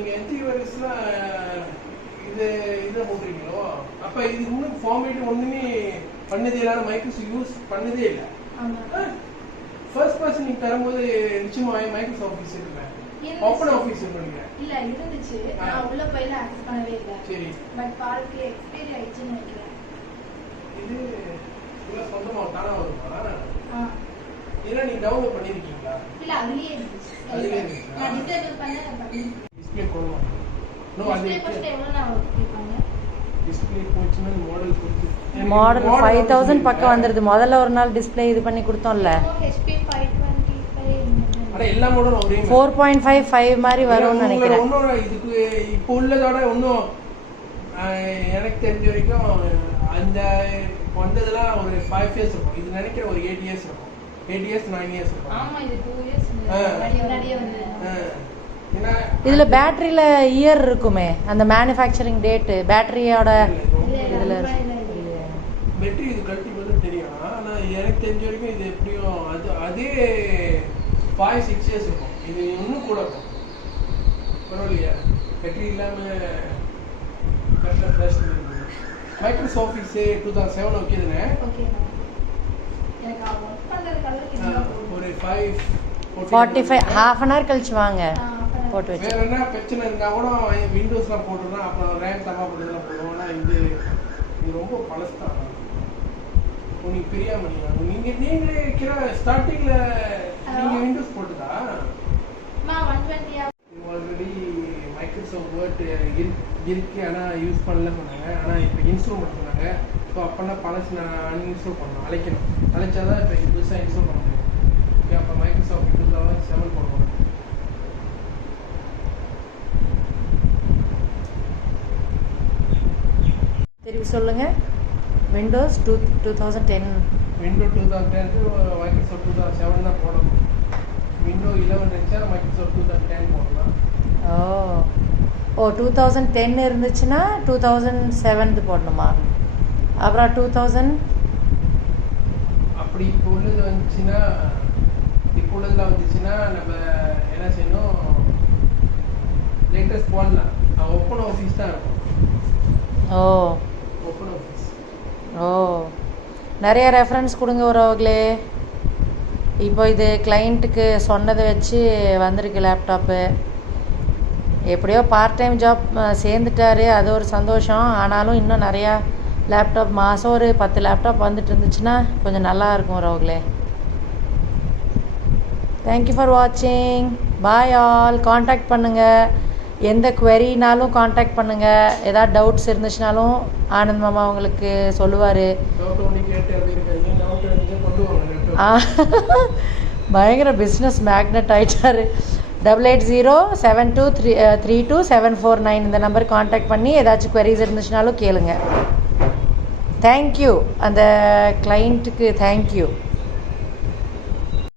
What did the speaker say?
நீங்கள் ஆன்டிவைரஸ்லாம் இதை போட்டிருக்கீங்களோ அப்போ இதுக்கு முன்னாடி ஃபார்மேட் ஒன்றுமே பண்ணதே இல்லாத மைக்ரோசாஃப்ட் யூஸ் பண்ணதே இல்லை. ஃபர்ஸ்ட் பர்சன் நீங்கள் தரும்போது நிச்சயமாக மைக்ரோசாஃப்ட் ஆஃபீஸ் இருக்குல்ல, ஓப்பன் ஆஃபீஸ் இருக்குங்க. இல்ல இருந்துச்சு, நான் உள்ள போயில ஆக்சஸ் பண்ணவே இல்ல. சரி, பட் கால்க்கு எக்ஸ்பைரி ஆயிடுச்சுன்னு நினைக்கிறேன். இது உள்ள சொந்தமா தானா வருமா? இதெல்லாம் நீங்க டவுன்லோட் பண்ணிருக்கீங்களா? இல்ல அதுலயே இருந்துச்சு. நான் டிசேபிள் பண்ணி டிஸ்ப்ளே போடுவோம். நோ அது ஃபர்ஸ்ட் எவ்வளவு நான் கேட்பாங்க. டிஸ்ப்ளே போச்சுன்னா மாடல் கொடுத்து மாடல் 5000 பக்கம் வந்திருது. முதல்ல ஒரு நாள் டிஸ்ப்ளே இது பண்ணி கொடுத்தோம்ல, HP 525 அட எல்லா மாடலும் ஒரே 4.55 மாதிரி வரும்னு நினைக்கிறேன். இன்னொரு இதுக்கு இப்போ உள்ளதோட இன்னும் எனக்கு தெரிஞ்ச வரைக்கும் அந்த வந்ததெல்லாம் ஒரு 5 இயர்ஸ் இருக்கும். இது நினைக்கிற ஒரு 8 இயர்ஸ் இருக்கும். 8 இயர்ஸ் 9 இயர்ஸ் இருக்கும். ஆமா, இது 2 இயர்ஸ் முன்னாடியே வந்து. இதுல பேட்டரியில இயர் இருக்குமே, அந்த மேனுஃபேக்சரிங் டேட் பேட்டரியோட இதுல பேட்டரி இது கழட்டி வந்து தெரியும். ஆனா எனக்கு தெரிஞ்ச வரைக்கும் இது எப்படியும் அதே 5-6 இயர்ஸ் இருக்கும். இது இன்னும் கூட இருக்கும். பரவாயில்லையா? பேட்டரி இல்லாம கரெக்டாக ஃப்ளாஷ் பண்ணுறது. மைக்ரோசாஃப்ட் ஆஃபீஸ் 2007 ஓகே தானே? ஓகே. எனக்கு ஒர்க் பண்றதுக்காக ஒரு 5:45 half an hour கழிச்சு வாங்க போட்டு வச்சு. வேற என்ன பிரச்சனை இருந்தா கூட விண்டோஸ்லாம் போட்டுறோம். அப்புறம் ரேம் தப்பா போட்டதெல்லாம் போடுவோம். ஆனால் இது ரொம்ப பழசுதான். உங்களுக்கு தெரியாம நீங்களே வைக்கிற ஸ்டார்டிங்ல நீங்க விண்டோஸ் போட்டுதா? நான் 120 ஆல்ரெடி மைக்ரோசாஃப்ட் வேர்ட் இருக்கு, ஆனால் யூஸ் பண்ணல பண்ணாங்க. ஆனால் இப்போ இன்ஸ்டால் பண்ண சொன்னாங்க. ஸோ அப்போல்லாம் பழசு நான் அன்இன்ஸ்டால் பண்ணணும், அழைக்கணும். அழைச்சாதான் இப்போ புதுசாக இன்ஸ்டால் பண்ண முடியும். ஓகே, அப்போ மைக்ரோசாஃப்ட் 2007 போடுவாங்க. திருப்பி சொல்லுங்க. விண்டோஸ் 2010 விண்டோ 2010 மைக்ரோசாஃப்ட் 2007 தான் போடணும். விண்டோ 11 இருந்துச்சா மைக்ரோசாஃப்ட் 2010 போடலாம். ஓ 2010 இருந்துச்சுன்னா 2007 போடணுமா? அப்புறம் 2000 அப்படி இப்போ உள்ளது வந்துச்சுன்னா, இப்போ உள்ளதுலாம் வந்துச்சுன்னா நம்ம என்ன செய்யணும், லேட்டஸ்ட் போடலாம். ஓப்பன் ஆஃபீஸ் தான் இருக்கும். Open office. நிறைய ரெஃபரன்ஸ் கொடுங்க உறவுகளே. இப்போ இது கிளைண்ட்டுக்கு சொன்னதை வச்சு வந்திருக்கு லேப்டாப்பு. எப்படியோ பார்ட் டைம் ஜாப் சேர்ந்துட்டாரு, அது ஒரு சந்தோஷம். ஆனாலும் இன்னும் நிறையா லேப்டாப் மாதம் ஒரு 10 லேப்டாப் வந்துட்டு இருந்துச்சுன்னா கொஞ்சம் நல்லா இருக்கும் உறவுகளே. தேங்க்யூ ஃபார் வாட்சிங். Bye all. காண்டாக்ட் பண்ணுங்கள். எந்த குவெரினாலும் காண்டாக்ட் பண்ணுங்கள். ஏதாவது டவுட்ஸ் இருந்துச்சுனாலும் ஆனந்த் மாமா உங்களுக்கு சொல்லுவார். பயங்கர பிஸ்னஸ் மேக்னெட் ஆகிட்டார். 8807232749 இந்த நம்பருக்கு காண்டாக்ட் பண்ணி ஏதாச்சும் குவெரிஸ் இருந்துச்சுனாலும் கேளுங்க. தேங்க்யூ. அந்த கிளைண்ட்டுக்கு தேங்க்யூ.